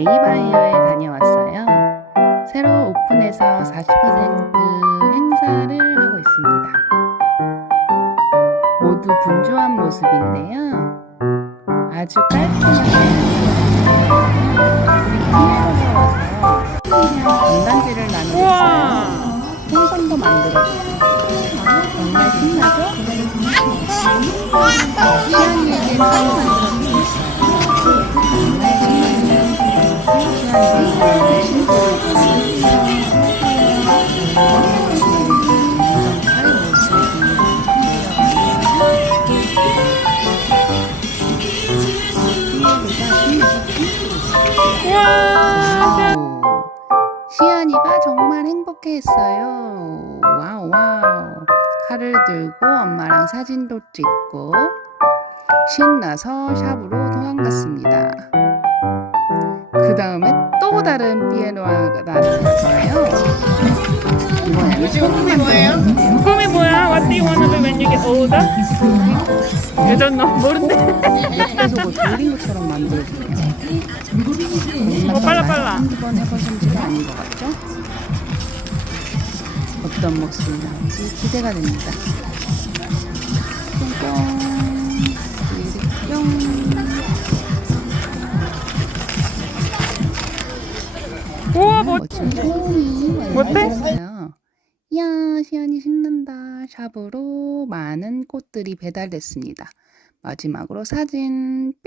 에이바이어에 다녀왔어요. 새로 오픈해서 40% 행사를 하고 있습니다. 모두 분주한 모습인데요. 아주 깔끔하게 피에로가 와서 건단지를 나누고 있어요. 풍선도 만들어주고 정말 신나죠? 시안이에게 빵 만들어주고 있어요. 와. 와우. 시안이가 정말 행복해했어요. 와우 와우. 칼을 들고 엄마랑 사진도 찍고 신나서 샵으로 도망 갔습니다. 그 다음에 또 다른 피에로가 나타났어요. 이번에는 소금이 뭐예요? 꿈이 뭐야? What do you wanna do when you get older? You don't know. 모른대. 계속 돌린 것처럼 만들어주네요. 어, 빨라, 빨라. 한번 해본 솜씨가 아닌 것 같죠? 어떤 모습이 나올지 기대가 됩니다. 뿅뿅 우와, 뭐. 멋진 소음이 어때? 이야, 시안이 신난다. 샵으로 많은 꽃들이 배달됐습니다. 마지막으로 사진